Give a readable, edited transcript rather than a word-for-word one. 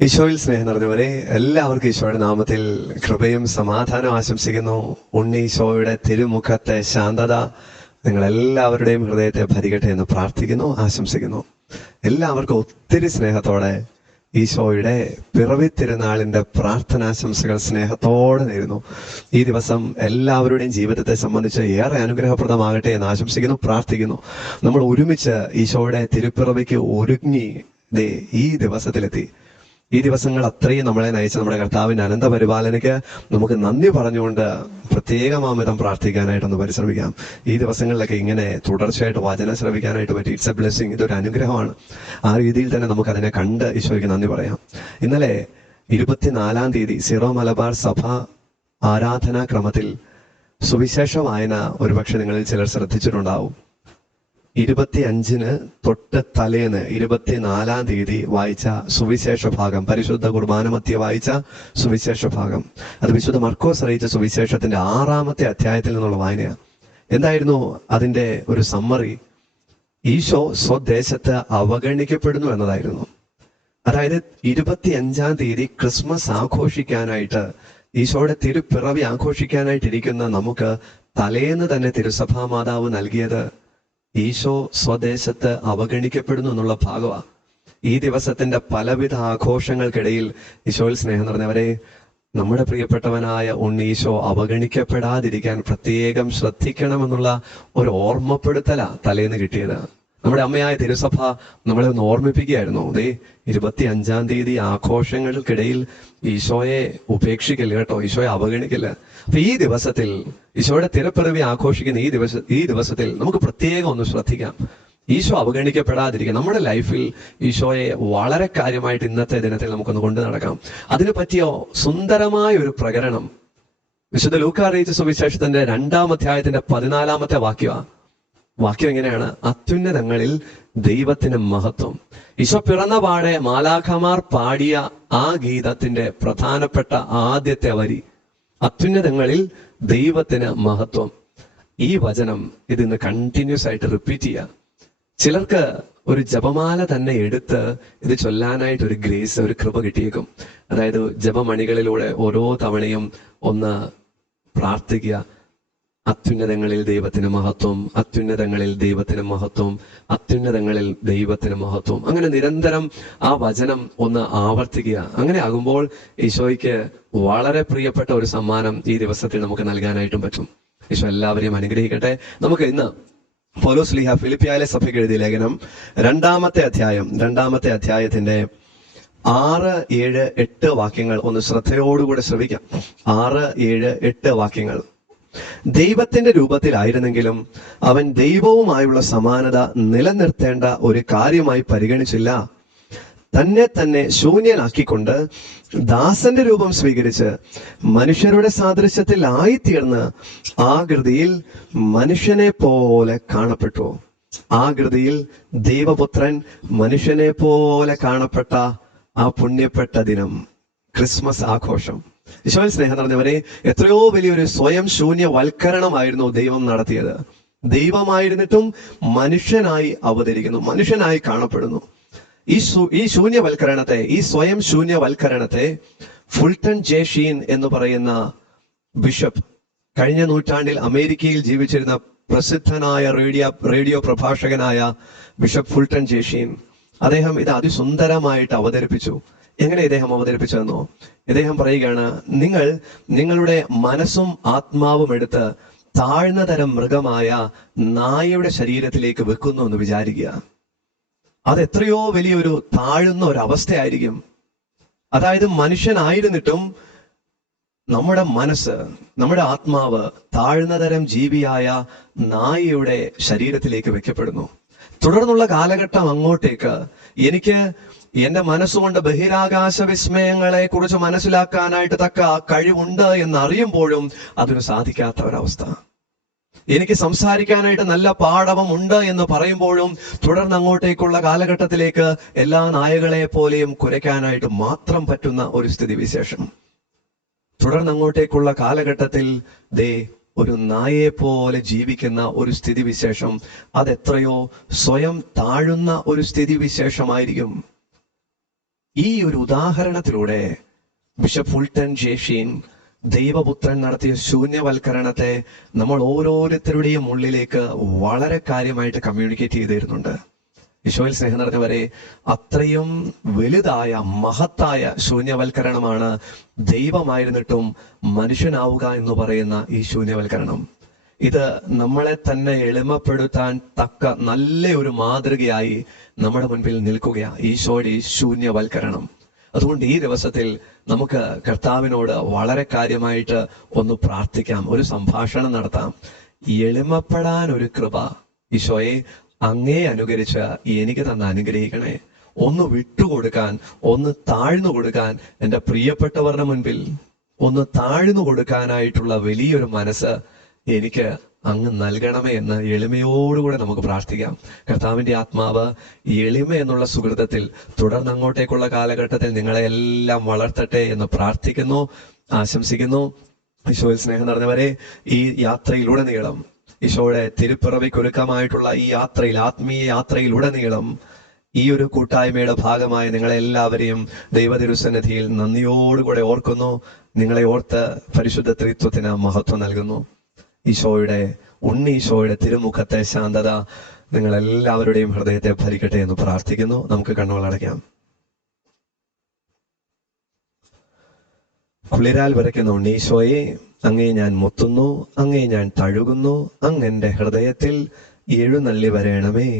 ഈശോയിൽ സ്നേഹം നിറഞ്ഞവരെ, എല്ലാവർക്കും ഈശോയുടെ നാമത്തിൽ കൃപയും സമാധാനം ആശംസിക്കുന്നു. ഉണ്ണീശോയുടെ തിരുമുഖത്തെ ശാന്തത നിങ്ങളെല്ലാവരുടെയും ഹൃദയത്തെ ഭരിക്കട്ടെ എന്ന് പ്രാർത്ഥിക്കുന്നു, ആശംസിക്കുന്നു. എല്ലാവർക്കും ഒത്തിരി സ്നേഹത്തോടെ ഈശോയുടെ പിറവി തിരുനാളിന്റെ പ്രാർത്ഥനാശംസകൾ സ്നേഹത്തോടെ നേരുന്നു. ഈ ദിവസം എല്ലാവരുടെയും ജീവിതത്തെ സംബന്ധിച്ച് ഏറെ അനുഗ്രഹപ്രദമാകട്ടെ എന്ന് ആശംസിക്കുന്നു, പ്രാർത്ഥിക്കുന്നു. നമ്മൾ ഒരുമിച്ച് ഈശോയുടെ തിരുപ്പിറവിക്ക് ഒരുങ്ങി ഈ ദിവസത്തിലെത്തി. ഈ ദിവസങ്ങൾ അത്രയും നമ്മളെ നയിച്ച നമ്മുടെ കർത്താവിന്റെ അനന്ത പരിപാലനയ്ക്ക് നമുക്ക് നന്ദി പറഞ്ഞുകൊണ്ട് പ്രത്യേകമാമിതം പ്രാർത്ഥിക്കാനായിട്ടൊന്ന് പരിശ്രമിക്കാം. ഈ ദിവസങ്ങളിലൊക്കെ ഇങ്ങനെ തുടർച്ചയായിട്ട് വചനം ശ്രവിക്കാനായിട്ട് പറ്റി. It's A blessing. ഇതൊരു അനുഗ്രഹമാണ്. ആ രീതിയിൽ തന്നെ നമുക്ക് അതിനെ കണ്ട് ഈശോയ്ക്ക് നന്ദി പറയാം. ഇന്നലെ 24-ാം തീയതി സീറോ മലബാർ സഭ ആരാധനാ ക്രമത്തിൽ സുവിശേഷ വായന ഒരുപക്ഷെ നിങ്ങളിൽ ചിലർ ശ്രദ്ധിച്ചിട്ടുണ്ടാവും. 25-ന് തൊട്ട് തലേന്ന് 24-ാം തീയതി വായിച്ച സുവിശേഷ ഭാഗം, പരിശുദ്ധ കുർബാന മധ്യ വായിച്ച സുവിശേഷ ഭാഗം, അത് വിശുദ്ധ മർക്കോസ് അറിയിച്ച സുവിശേഷത്തിന്റെ 6-ാമത്തെ അധ്യായത്തിൽ നിന്നുള്ള വായനയാണ്. എന്തായിരുന്നു അതിന്റെ ഒരു സമ്മറി? ഈശോ സ്വദേശത്ത് അവഗണിക്കപ്പെടുന്നു എന്നതായിരുന്നു. അതായത് 25-ാം തീയതി ക്രിസ്മസ് ആഘോഷിക്കാനായിട്ട്, ഈശോയുടെ തിരുപ്പിറവി ആഘോഷിക്കാനായിട്ടിരിക്കുന്ന നമുക്ക് തലേന്ന് തന്നെ തിരുസഭാ മാതാവ് നൽകിയത് ഈശോ സ്വദേശത്ത് അവഗണിക്കപ്പെടുന്നു എന്നുള്ള ഭാഗമാണ്. ഈ ദിവസത്തിന്റെ പലവിധ ആഘോഷങ്ങൾക്കിടയിൽ ഈശോയിൽ സ്നേഹം നിറഞ്ഞവരെ, നമ്മുടെ പ്രിയപ്പെട്ടവനായ ഉണ്ണീശോ അവഗണിക്കപ്പെടാതിരിക്കാൻ പ്രത്യേകം ശ്രദ്ധിക്കണമെന്നുള്ള ഒരു ഓർമ്മപ്പെടുത്തലാ തലേന്ന് കിട്ടിയത്. നമ്മുടെ അമ്മയായ തിരുസഭ നമ്മളെ ഒന്ന് ഓർമ്മിപ്പിക്കുകയായിരുന്നു. 25-ാം തീയതി ആഘോഷങ്ങൾക്കിടയിൽ ഈശോയെ ഉപേക്ഷിക്കില്ല കേട്ടോ, ഈശോയെ അവഗണിക്കില്ല. അപ്പൊ ഈ ദിവസത്തിൽ, ഈശോയുടെ തിരുപ്പിറവി ആഘോഷിക്കുന്ന ഈ ദിവസത്തിൽ നമുക്ക് പ്രത്യേകം ഒന്ന് ശ്രദ്ധിക്കാം. ഈശോ അവഗണിക്കപ്പെടാതിരിക്കുക. നമ്മുടെ ലൈഫിൽ ഈശോയെ വളരെ കാര്യമായിട്ട് ഇന്നത്തെ ദിനത്തിൽ നമുക്കൊന്ന് കൊണ്ടു നടക്കാം. അതിനു പറ്റിയോ സുന്ദരമായ ഒരു പ്രകരണം വിശുദ്ധ ലൂക്കാ അറിയിച്ച സുവിശേഷത്തിന്റെ 2-ാം അധ്യായത്തിന്റെ 14-ാമത്തെ വാക്യം എങ്ങനെയാണ്? അത്യുന്നതങ്ങളിൽ ദൈവത്തിന് മഹത്വം. ഈശോ പിറന്ന പാടെ മാലാഖമാർ പാടിയ ആ ഗീതത്തിന്റെ പ്രധാനപ്പെട്ട ആദ്യത്തെ വരി, അത്യുന്നതങ്ങളിൽ ദൈവത്തിന് മഹത്വം. ഈ വചനം ഇതിന്ന് കണ്ടിന്യൂസ് ആയിട്ട് റിപ്പീറ്റ് ചെയ്യുക. ചിലർക്ക് ഒരു ജപമാല തന്നെ എടുത്ത് ഇത് ചൊല്ലാനായിട്ട് ഒരു ഗ്രേസ്, ഒരു കൃപ കിട്ടിയേക്കും. അതായത് ജപമണികളിലൂടെ ഓരോ തവണയും ഒന്ന് പ്രാർത്ഥിക്കുക, അത്യുന്നതങ്ങളിൽ ദൈവത്തിന് മഹത്വം, അത്യുന്നതങ്ങളിൽ ദൈവത്തിന് മഹത്വം, അത്യുന്നതങ്ങളിൽ ദൈവത്തിന് മഹത്വം. അങ്ങനെ നിരന്തരം ആ വചനം ഒന്ന് ആവർത്തിക്കുക. അങ്ങനെ ആകുമ്പോൾ ഈശോയ്ക്ക് വളരെ പ്രിയപ്പെട്ട ഒരു സമ്മാനം ഈ ദിവസത്തിൽ നമുക്ക് നൽകാനായിട്ടും പറ്റും. ഈശോ എല്ലാവരെയും അനുഗ്രഹിക്കട്ടെ. നമുക്ക് ഇന്ന് പൗലോസ് ശ്ലീഹ ഫിലിപ്പിയായിലെ സഭയ്ക്ക് എഴുതിയ ലേഖനം 2-ാമത്തെ അധ്യായത്തിന്റെ 6, 7, 8 വാക്യങ്ങൾ ഒന്ന് ശ്രദ്ധയോടുകൂടെ ശ്രവിക്കാം. 6, 7, 8 വാക്യങ്ങൾ. ദൈവത്തിന്റെ രൂപത്തിലായിരുന്നെങ്കിലും അവൻ ദൈവവുമായുള്ള സമാനത നിലനിർത്തേണ്ട ഒരു കാര്യമായി പരിഗണിച്ചില്ല. തന്നെ ശൂന്യനാക്കിക്കൊണ്ട് ദാസന്റെ രൂപം സ്വീകരിച്ച് മനുഷ്യരുടെ സാദൃശ്യത്തിൽ ആയിത്തീർന്ന് ആകൃതിയിൽ മനുഷ്യനെ പോലെ കാണപ്പെട്ടു. ആകൃതിയിൽ ദൈവപുത്രൻ മനുഷ്യനെ പോലെ കാണപ്പെട്ട ആ പുണ്യപ്പെട്ട ദിനം, ക്രിസ്മസ് ആഘോഷം. ഈശോയിൽ സ്നേഹം നിറഞ്ഞവരെ, എത്രയോ വലിയൊരു സ്വയം ശൂന്യവൽക്കരണമായിരുന്നു ദൈവം നടത്തിയത്. ദൈവമായിരുന്നിട്ടും മനുഷ്യനായി അവതരിക്കുന്നു, മനുഷ്യനായി കാണപ്പെടുന്നു. ഈ ശൂന്യവൽക്കരണത്തെ, ഈ സ്വയം ശൂന്യവൽക്കരണത്തെ ഫുൾട്ടൺ ജെ ഷീൻ എന്ന് പറയുന്ന ബിഷപ്പ്, കഴിഞ്ഞ നൂറ്റാണ്ടിൽ അമേരിക്കയിൽ ജീവിച്ചിരുന്ന പ്രസിദ്ധനായ റേഡിയോ പ്രഭാഷകനായ ബിഷപ്പ് ഫുൾട്ടൺ ജെ ഷീൻ, അദ്ദേഹം ഇത് അതിസുന്ദരമായിട്ട് അവതരിപ്പിച്ചു. എങ്ങനെ ഇദ്ദേഹം അവതരിപ്പിച്ചതെന്നോ? ഇദ്ദേഹം പറയുകയാണ്, നിങ്ങൾ നിങ്ങളുടെ മനസ്സും ആത്മാവും എടുത്ത് താഴ്ന്ന തരം മൃഗമായ നായയുടെ ശരീരത്തിലേക്ക് വെക്കുന്നു എന്ന് വിചാരിക്കുക. അത് എത്രയോ വലിയൊരു താഴ്ന്ന ഒരു അവസ്ഥയായിരിക്കും. അതായത് മനുഷ്യനായിരുന്നിട്ടും നമ്മുടെ മനസ്സ്, നമ്മുടെ ആത്മാവ് താഴ്ന്ന തരം ജീവിയായ നായയുടെ ശരീരത്തിലേക്ക് വെക്കപ്പെടുന്നു. തുടർന്നുള്ള കാലഘട്ടം അങ്ങോട്ടേക്ക് എനിക്ക് എന്റെ മനസ്സുകൊണ്ട് ബഹിരാകാശ വിസ്മയങ്ങളെ കുറിച്ച് മനസ്സിലാക്കാനായിട്ട് തക്ക കഴിവുണ്ട് എന്ന് അറിയുമ്പോഴും അതിന് സാധിക്കാത്ത ഒരവസ്ഥ. എനിക്ക് സംസാരിക്കാനായിട്ട് നല്ല പാടവം ഉണ്ട് എന്ന് പറയുമ്പോഴും തുടർന്ന് അങ്ങോട്ടേക്കുള്ള കാലഘട്ടത്തിലേക്ക് എല്ലാ നായകളെ പോലെയും കുരയ്ക്കാനായിട്ട് മാത്രം പറ്റുന്ന ഒരു സ്ഥിതിവിശേഷം. തുടർന്ന് അങ്ങോട്ടേക്കുള്ള കാലഘട്ടത്തിൽ ഒരു നായയെ പോലെ ജീവിക്കുന്ന ഒരു സ്ഥിതിവിശേഷം, അതെത്രയോ സ്വയം താഴുന്ന ഒരു സ്ഥിതിവിശേഷമായിരിക്കും. ഈ ഒരു ഉദാഹരണത്തിലൂടെ ബിഷപ്പ് ഫുൾട്ടൻ ജേഷീൻ ദൈവപുത്രൻ നടത്തിയ ശൂന്യവൽക്കരണത്തെ നമ്മൾ ഓരോരുത്തരുടെയും ഉള്ളിലേക്ക് വളരെ കാര്യമായിട്ട് കമ്മ്യൂണിക്കേറ്റ് ചെയ്തിരുന്നുണ്ട്. ഈശോയിൽ സ്നേഹം നിറഞ്ഞവരെ, അത്രയും വലുതായ മഹത്തായ ശൂന്യവൽക്കരണമാണ് ദൈവമായിരുന്നിട്ടും മനുഷ്യനാവുക എന്ന് പറയുന്ന ഈ ശൂന്യവൽക്കരണം. ഇത് നമ്മളെ തന്നെ എളിമപ്പെടുത്താൻ തക്ക നല്ല ഒരു മാതൃകയായി നമ്മുടെ മുൻപിൽ നിൽക്കുകയാണ് ഈശോയുടെ ഈ ശൂന്യവൽക്കരണം. അതുകൊണ്ട് ഈ ദിവസത്തിൽ നമുക്ക് കർത്താവിനോട് വളരെ കാര്യമായിട്ട് ഒന്ന് പ്രാർത്ഥിക്കാം, ഒരു സംഭാഷണം നടത്താം. എളിമപ്പെടാൻ ഒരു കൃപ ഈശോയെ അങ്ങേ അനുകരിച്ച് എനിക്ക് തന്നെ അനുഗ്രഹിക്കണേ. ഒന്ന് വിട്ടുകൊടുക്കാൻ, ഒന്ന് താഴ്ന്നു കൊടുക്കാൻ, എൻ്റെ പ്രിയപ്പെട്ടവരുടെ മുൻപിൽ ഒന്ന് താഴ്ന്നു കൊടുക്കാനായിട്ടുള്ള വലിയൊരു മനസ്സ് എനിക്ക് അങ്ങ് നൽകണമേ എന്ന് എളിമയോടുകൂടെ നമുക്ക് പ്രാർത്ഥിക്കാം. കർത്താവിന്റെ ആത്മാവ് എളിമ എന്നുള്ള സുഹൃതത്തിൽ തുടർന്ന് അങ്ങോട്ടേക്കുള്ള കാലഘട്ടത്തിൽ നിങ്ങളെ എല്ലാം വളർത്തട്ടെ എന്ന് പ്രാർത്ഥിക്കുന്നു, ആശംസിക്കുന്നു. ഈശോയിൽ സ്നേഹം നിറഞ്ഞവരെ, ഈ യാത്രയിലുടനീളം, ഈശോയുടെ തിരുപ്പിറവിക്കൊരുക്കമായിട്ടുള്ള ഈ യാത്രയിൽ, ആത്മീയ യാത്രയിലുടനീളം ഈ ഒരു കൂട്ടായ്മയുടെ ഭാഗമായി നിങ്ങളെല്ലാവരെയും ദൈവതിരുസന്നിധിയിൽ നന്ദിയോടുകൂടെ ഓർക്കുന്നു. നിങ്ങളെ ഓർത്ത് പരിശുദ്ധ ത്രിത്വത്തിന് മഹത്വം നൽകുന്നു. ഈശോയുടെ ഉണ്ണീശോയുടെ തിരുമുഖത്തെ ശാന്തത നിങ്ങളെല്ലാവരുടെയും ഹൃദയത്തെ ഭരിക്കട്ടെ എന്ന് പ്രാർത്ഥിക്കുന്നു. നമുക്ക് കണ്ണുകൾ അടയ്ക്കാം. കുളിരാൽ വരയ്ക്കുന്ന ഉണ്ണീശോയെ, അങ്ങേ ഞാൻ മുത്തുന്നു, അങ്ങേ ഞാൻ തഴുകുന്നു, അങ്ങ് എൻ്റെ ഹൃദയത്തിൽ എഴുന്നള്ളി വരേണമേ.